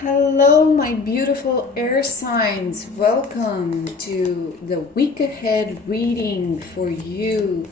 Hello, my beautiful air signs. Welcome to the week ahead reading for you.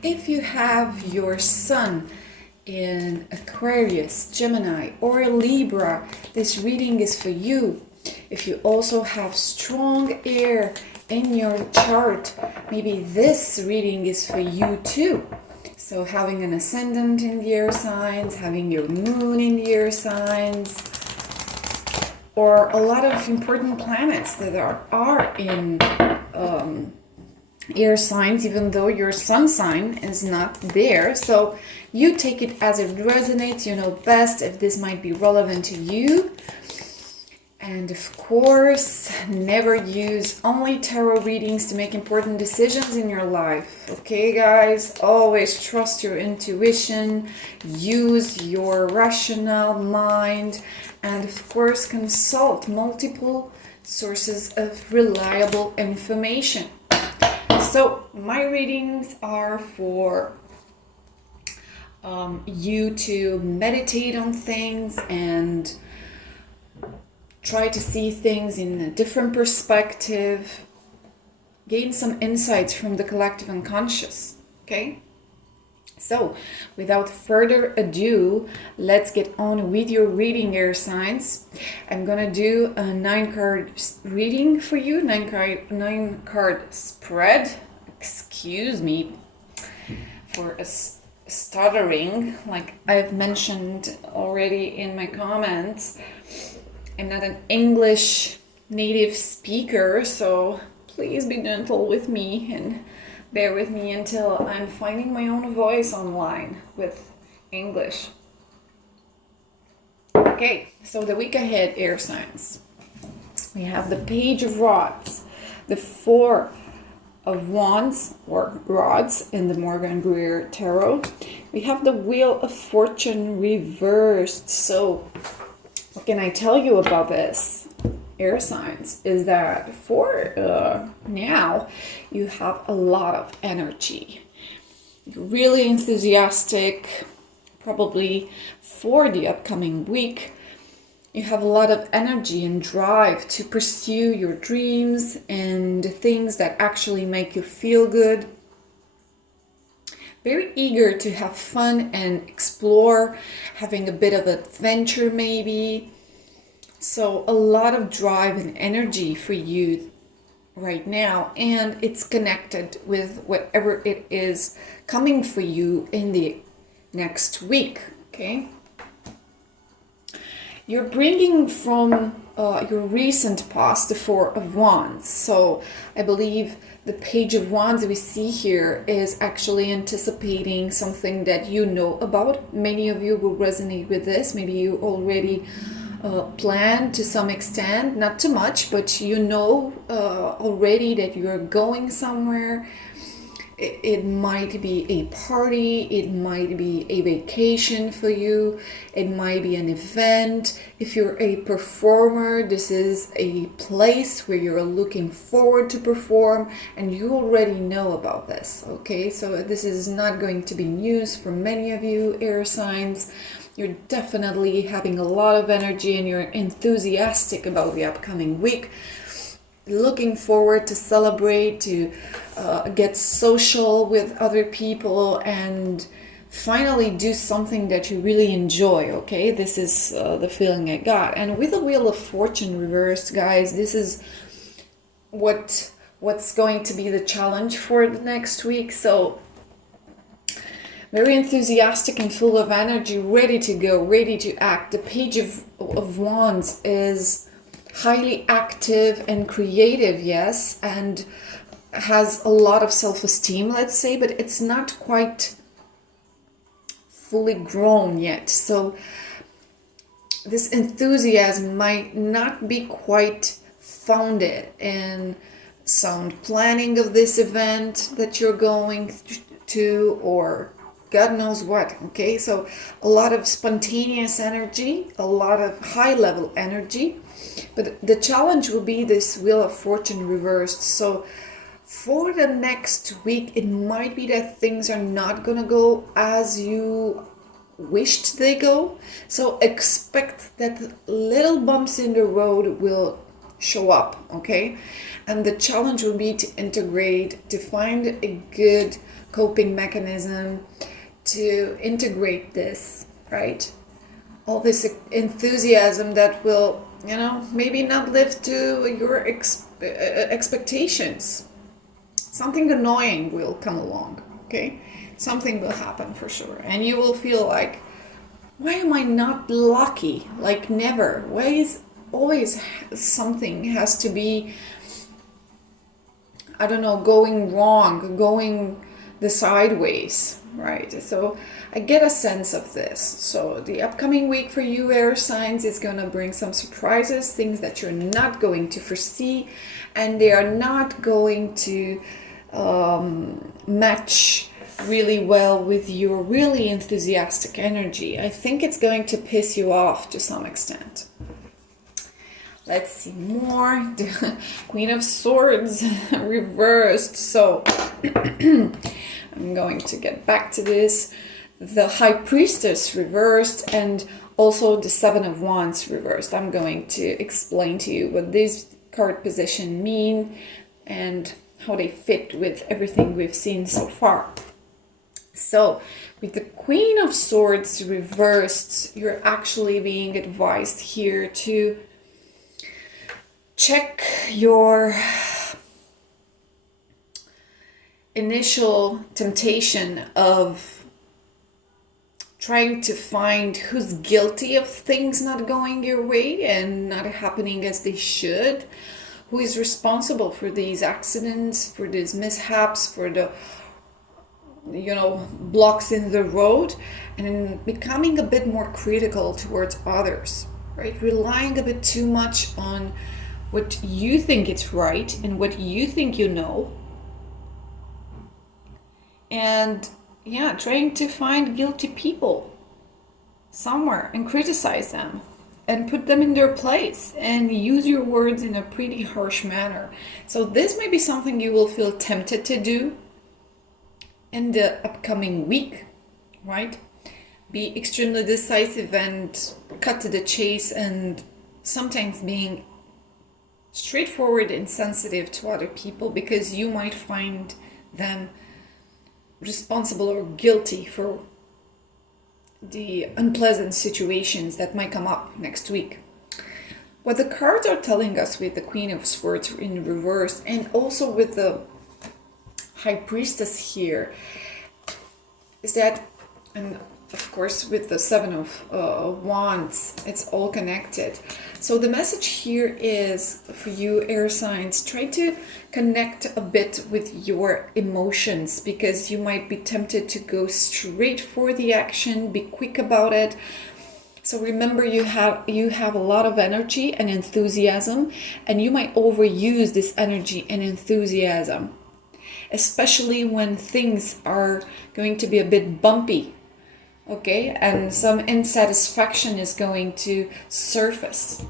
If you have your sun in Aquarius, Gemini, or Libra, this reading is for you. If you also have strong air in your chart, maybe this reading is for you too. So having an ascendant in the air signs, having your moon in the air signs, or a lot of important planets that are in air signs, even though your sun sign is not there. So you take it as it resonates. You know best if this might be relevant to you. And of course, never use only tarot readings to make important decisions in your life. Okay, guys? Always trust your intuition, use your rational mind, and of course, consult multiple sources of reliable information. So, my readings are for you to meditate on things and try to see things in a different perspective, gain some insights from the collective unconscious, okay? So, without further ado, let's get on with your reading, air signs. I'm gonna do a 9-card reading for you, 9-card spread. Excuse me for stuttering, like I've mentioned already in my comments. I'm not an English native speaker, so please be gentle with me and bear with me until I'm finding my own voice online with English. Okay, so the week ahead, air signs. We have the Page of Rods, the Four of Wands or Rods in the Morgan Greer Tarot. We have the Wheel of Fortune reversed. So what can I tell you about this, air signs, is that for now, you have a lot of energy. You're really enthusiastic, probably for the upcoming week. You have a lot of energy and drive to pursue your dreams and things that actually make you feel good. Very eager to have fun and explore, having a bit of adventure maybe. So a lot of drive and energy for you right now, and it's connected with whatever it is coming for you in the next week, okay? You're bringing from your recent past the Four of Wands. So I believe the Page of Wands we see here is actually anticipating something that you know about. Many of you will resonate with this. Maybe you already planned to some extent, not too much, but you know already that you're going somewhere. It might be a party, it might be a vacation for you, it might be an event. If you're a performer, this is a place where you're looking forward to perform, and you already know about this, okay? So this is not going to be news for many of you, air signs. You're definitely having a lot of energy and you're enthusiastic about the upcoming week. Looking forward to celebrate, to get social with other people, and finally do something that you really enjoy, okay? This is the feeling I got. And with the Wheel of Fortune reversed, guys, this is what's going to be the challenge for the next week. So very enthusiastic and full of energy, ready to go, ready to act. The Page of Wands is highly active and creative, yes, and has a lot of self-esteem, let's say, but it's not quite fully grown yet. So this enthusiasm might not be quite founded in sound planning of this event that you're going to, or God knows what, okay? So a lot of spontaneous energy, a lot of high-level energy. But the challenge will be this Wheel of Fortune reversed. So for the next week, it might be that things are not going to go as you wished they go. So expect that little bumps in the road will show up, okay? And the challenge will be to integrate, to find a good coping mechanism to integrate this, right? All this enthusiasm that will, you know, maybe not live to your expectations. Something annoying will come along, okay? Something will happen for sure. And you will feel like, why am I not lucky? Like never. Why is always something has to be, I don't know, going wrong, going the sideways, right? So I get a sense of this. So the upcoming week for you air signs is going to bring some surprises, things that you're not going to foresee, and they are not going to match really well with your really enthusiastic energy. I think it's going to piss you off to some extent. Let's see more. The Queen of Swords reversed. So I'm going to get back to this. The High Priestess reversed, and also the Seven of Wands reversed. I'm going to explain to you what these card positions mean and how they fit with everything we've seen so far. So with the Queen of Swords reversed, you're actually being advised here to check your initial temptation of trying to find who's guilty of things not going your way and not happening as they should, who is responsible for these accidents, for these mishaps, for the, you know, blocks in the road, and becoming a bit more critical towards others, right? Relying a bit too much on what you think is right and what you think you know, and yeah, trying to find guilty people somewhere and criticize them and put them in their place and use your words in a pretty harsh manner. So this may be something you will feel tempted to do in the upcoming week, right? Be extremely decisive and cut to the chase, and sometimes being straightforward and sensitive to other people, because you might find them responsible or guilty for the unpleasant situations that might come up next week. What the cards are telling us with the Queen of Swords in reverse, and also with the High Priestess here, is that, and of course with the Seven of Wands, it's all connected. So the message here is for you air signs, try to connect a bit with your emotions, because you might be tempted to go straight for the action, be quick about it. So remember, you have a lot of energy and enthusiasm, and you might overuse this energy and enthusiasm, especially when things are going to be a bit bumpy. Okay, and some insatisfaction is going to surface.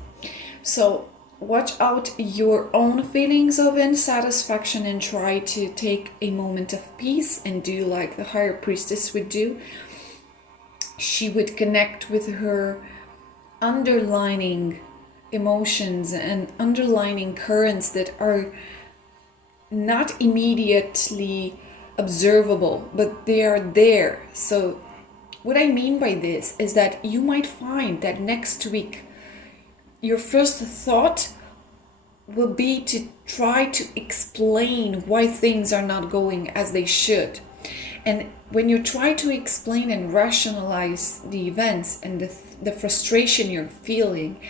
So watch out your own feelings of insatisfaction and try to take a moment of peace and do like the Higher Priestess would do. She would connect with her underlining emotions and underlining currents that are not immediately observable, but they are there. So what I mean by this is that you might find that next week your first thought will be to try to explain why things are not going as they should. And when you try to explain and rationalize the events and the frustration you're feeling,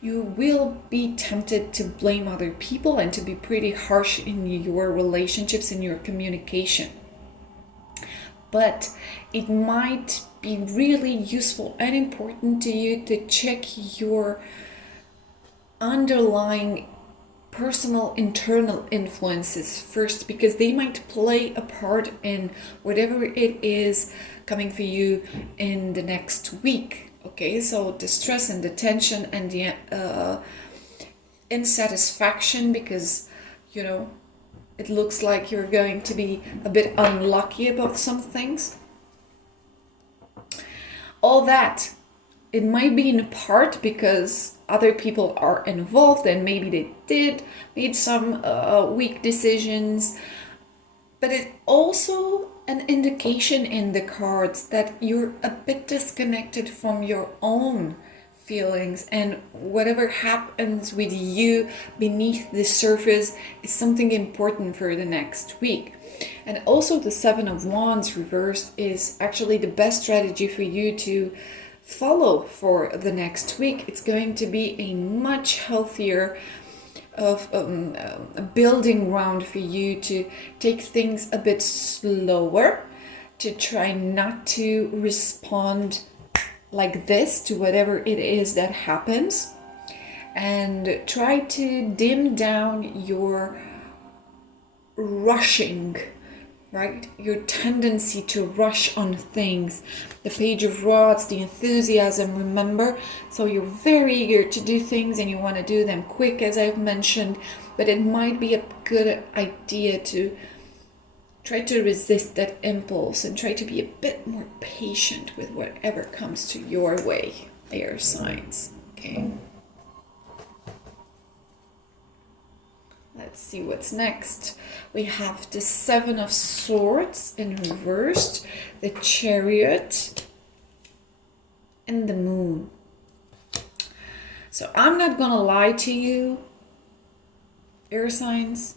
you will be tempted to blame other people and to be pretty harsh in your relationships, in your communication. But it might be really useful and important to you to check your underlying personal internal influences first, because they might play a part in whatever it is coming for you in the next week. Okay, so the stress and the tension and the insatisfaction, because you know it looks like you're going to be a bit unlucky about some things. all that, it might be in part because other people are involved and maybe they made some weak decisions, but it's also an indication in the cards that you're a bit disconnected from your own feelings, and whatever happens with you beneath the surface is something important for the next week. And also the Seven of Wands reversed is actually the best strategy for you to follow for the next week. It's going to be a much healthier of a building ground for you to take things a bit slower, to try not to respond like this to whatever it is that happens, and try to dim down your rushing, right? Your tendency to rush on things. The Page of Rods, the enthusiasm, remember? So you're very eager to do things and you want to do them quick, as I've mentioned, but it might be a good idea to try to resist that impulse and try to be a bit more patient with whatever comes to your way, air signs, okay? Let's see what's next. We have the Seven of Swords in reversed, the Chariot, and the Moon. So I'm not gonna lie to you, air signs.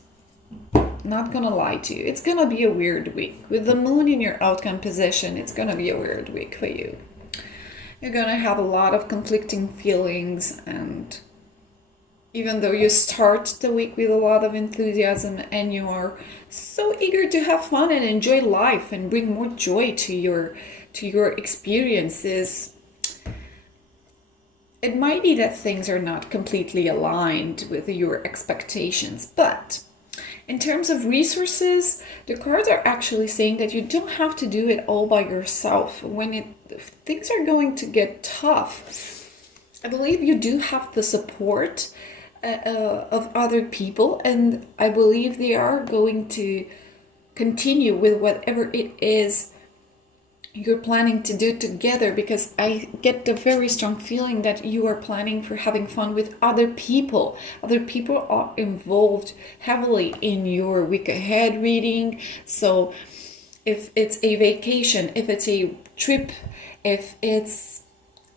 Not gonna lie to you. It's gonna be a weird week. With the Moon in your outcome position, it's gonna be a weird week for you. You're gonna have a lot of conflicting feelings, and even though you start the week with a lot of enthusiasm and you are so eager to have fun and enjoy life and bring more joy to your experiences, it might be that things are not completely aligned with your expectations. But in terms of resources, the cards are actually saying that you don't have to do it all by yourself. When things are going to get tough, I believe you do have the support of other people, and I believe they are going to continue with whatever it is you're planning to do together, because I get the very strong feeling that you are planning for having fun with other people. Other people are involved heavily in your week ahead reading. So if it's a vacation, if it's a trip, if it's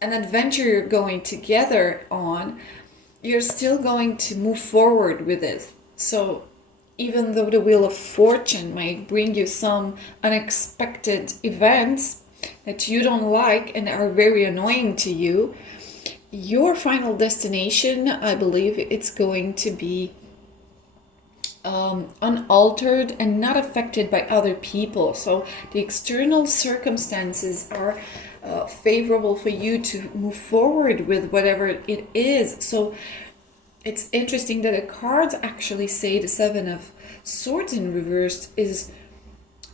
an adventure you're going together on, you're still going to move forward with it. So even though the Wheel of Fortune might bring you some unexpected events that you don't like and are very annoying to you, your final destination, I believe it's going to be unaltered and not affected by other people. So the external circumstances are favorable for you to move forward with whatever it is. So it's interesting that the cards actually say the Seven of Swords in reversed is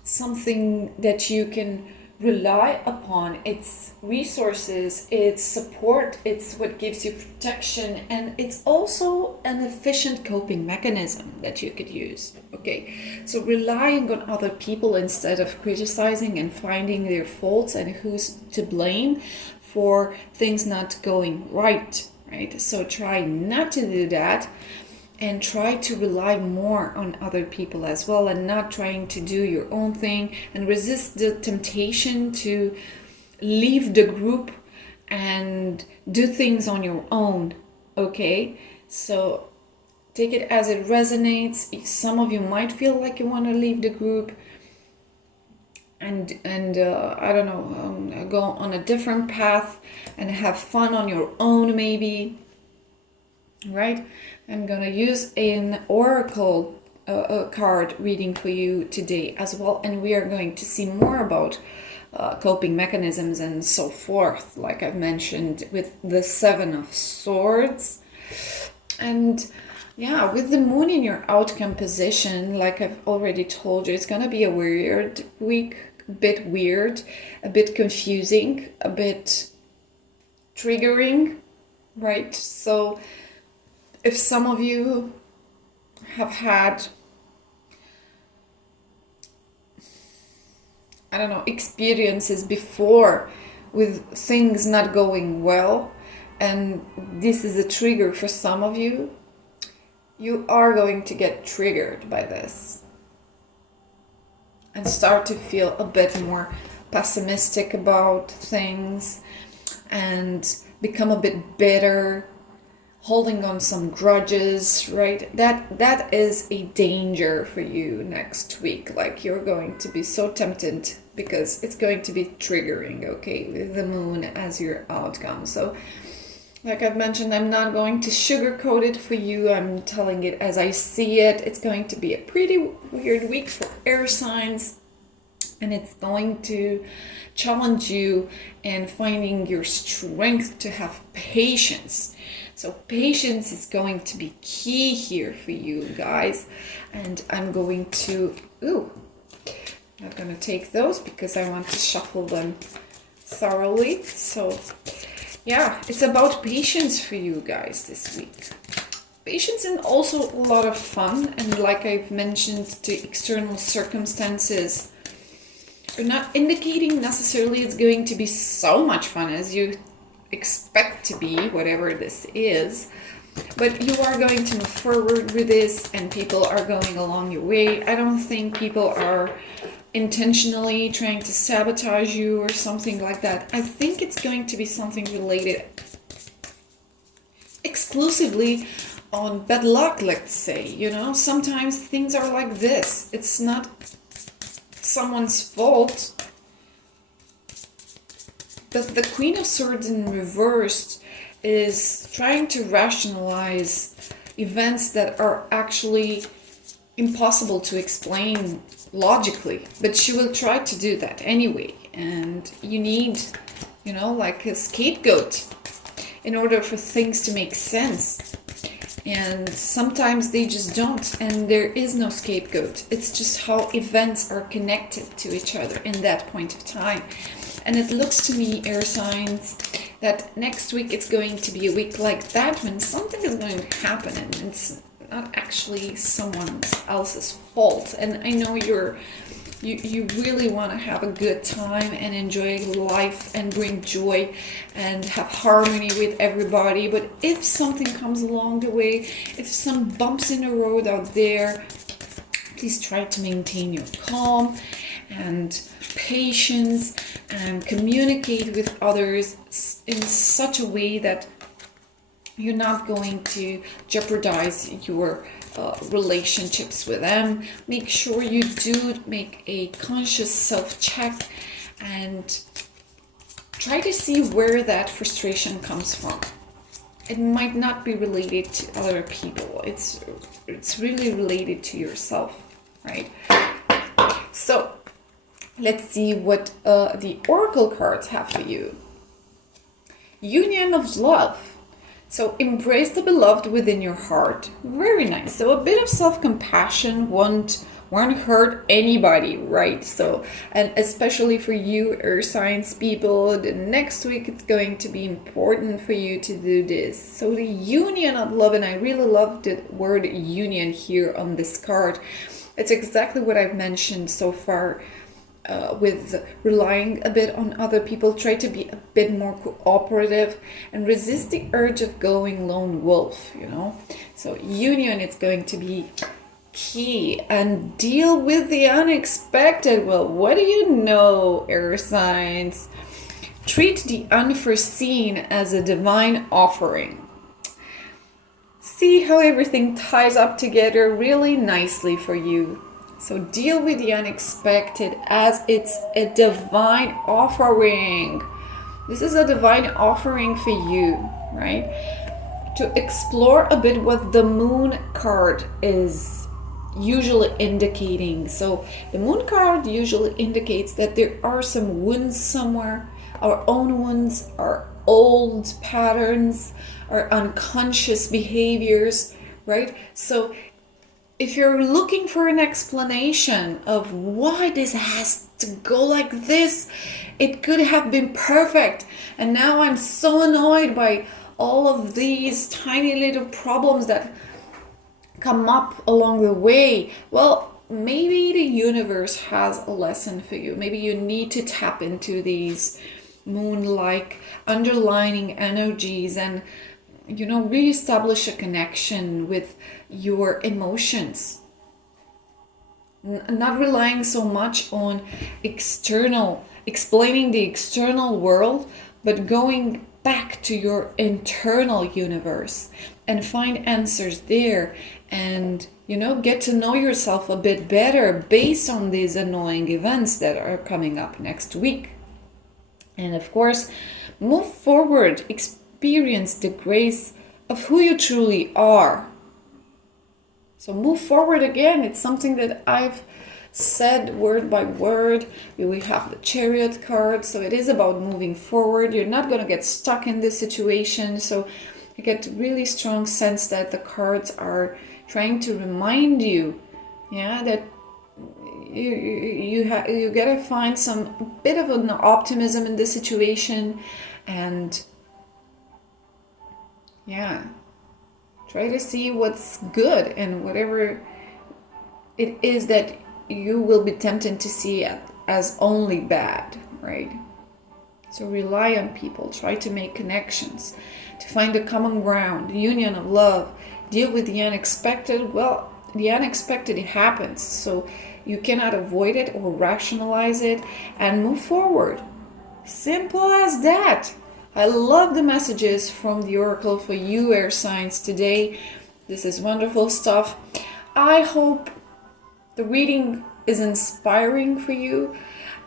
something that you can rely upon. It's resources, it's support, it's what gives you protection, and it's also an efficient coping mechanism that you could use. Okay, so relying on other people instead of criticizing and finding their faults and who's to blame for things not going right. Right? So try not to do that, and try to rely more on other people as well, and not trying to do your own thing, and resist the temptation to leave the group and do things on your own. Okay, so take it as it resonates. Some of you might feel like you want to leave the group and I don't know, go on a different path and have fun on your own, maybe, right? I'm gonna use an oracle card reading for you today as well, and we are going to see more about coping mechanisms and so forth, like I've mentioned with the Seven of Swords. And yeah, with the Moon in your outcome position, like I've already told you, it's gonna be a weird week, a bit weird, a bit confusing, a bit triggering, right? So if some of you have had, I don't know, experiences before with things not going well, and this is a trigger for some of you, you are going to get triggered by this and start to feel a bit more pessimistic about things and become a bit bitter, holding on some grudges, right? That is a danger for you next week. Like, you're going to be so tempted because it's going to be triggering, okay, with the moon as your outcome. So like I've mentioned, I'm not going to sugarcoat it for you. I'm telling it as I see it. It's going to be a pretty weird week for air signs, and it's going to challenge you in finding your strength to have patience. So patience is going to be key here for you guys. And I'm going to, not going to take those because I want to shuffle them thoroughly. So yeah, it's about patience for you guys this week. Patience and also a lot of fun. And like I've mentioned, the external circumstances are not indicating necessarily it's going to be so much fun as you expect to be, whatever this is. But you are going to move forward with this, and people are going along your way. I don't think people are intentionally trying to sabotage you or something like that. I think it's going to be something related exclusively on bad luck, let's say. You know, sometimes things are like this. It's not someone's fault. But the Queen of Swords in reversed is trying to rationalize events that are actually impossible to explain logically, but she will try to do that anyway. And you need, you know, like a scapegoat in order for things to make sense. And sometimes they just don't, and there is no scapegoat. It's just how events are connected to each other in that point of time. And it looks to me, air signs, that next week it's going to be a week like that, when something is going to happen and it's not actually someone else's fault. And I know you really want to have a good time and enjoy life and bring joy and have harmony with everybody. But if something comes along the way, if some bumps in the road out there, please try to maintain your calm and patience and communicate with others in such a way that you're not going to jeopardize your relationships with them. Make sure you do make a conscious self-check and try to see where that frustration comes from. It might not be related to other people. It's really related to yourself, right? So let's see what the oracle cards have for you. Union of love. So embrace the beloved within your heart. Very nice. So a bit of self-compassion, won't hurt anybody, right? So, and especially for you air signs people, the next week it's going to be important for you to do this. So the union of love, and I really love the word union here on this card. It's exactly what I've mentioned so far. With relying a bit on other people, try to be a bit more cooperative and resist the urge of going lone wolf, you know. So union, it's going to be key, and deal with the unexpected. Well, what do you know, air signs? Treat the unforeseen as a divine offering. See how everything ties up together really nicely for you. So deal with the unexpected as it's a divine offering. This is a divine offering for you, right? To explore a bit what the moon card is usually indicating. So the moon card usually indicates that there are some wounds somewhere, our own wounds, our old patterns, our unconscious behaviors, right? So if you're looking for an explanation of why this has to go like this, it could have been perfect. And now I'm so annoyed by all of these tiny little problems that come up along the way. Well, maybe the universe has a lesson for you. Maybe you need to tap into these moon-like underlining energies, and really establish a connection with your emotions. Not relying so much on explaining the external world, but going back to your internal universe and find answers there, and get to know yourself a bit better based on these annoying events that are coming up next week. And of course, move forward, experience the grace of who you truly are. So move forward again. It's something that I've said word by word. We have the Chariot card, so it is about moving forward. You're not going to get stuck in this situation. So I get really strong sense that the cards are trying to remind you, that you gotta find some bit of an optimism in this situation, and try to see what's good and whatever it is that you will be tempted to see as only bad, right? So rely on people, try to make connections, to find a common ground, union of love, deal with the unexpected. Well, the unexpected happens, so you cannot avoid it or rationalize it, and move forward. Simple as that. I love the messages from the Oracle for you, air signs, today. This is wonderful stuff. I hope the reading is inspiring for you.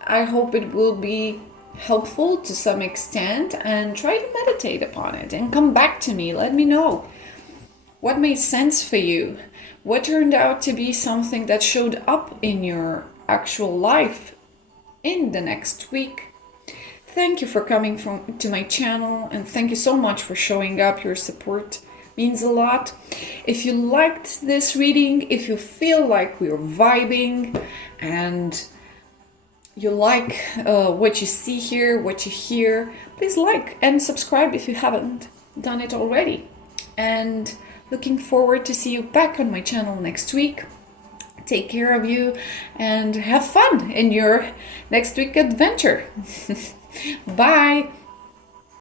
I hope it will be helpful to some extent, and try to meditate upon it and come back to me. Let me know what made sense for you, what turned out to be something that showed up in your actual life in the next week. Thank you for coming to my channel, and thank you so much for showing up. Your support means a lot. If you liked this reading, if you feel like we're vibing and you like what you see here, what you hear, please like and subscribe if you haven't done it already. And looking forward to see you back on my channel next week. Take care of you and have fun in your next week adventure. Bye.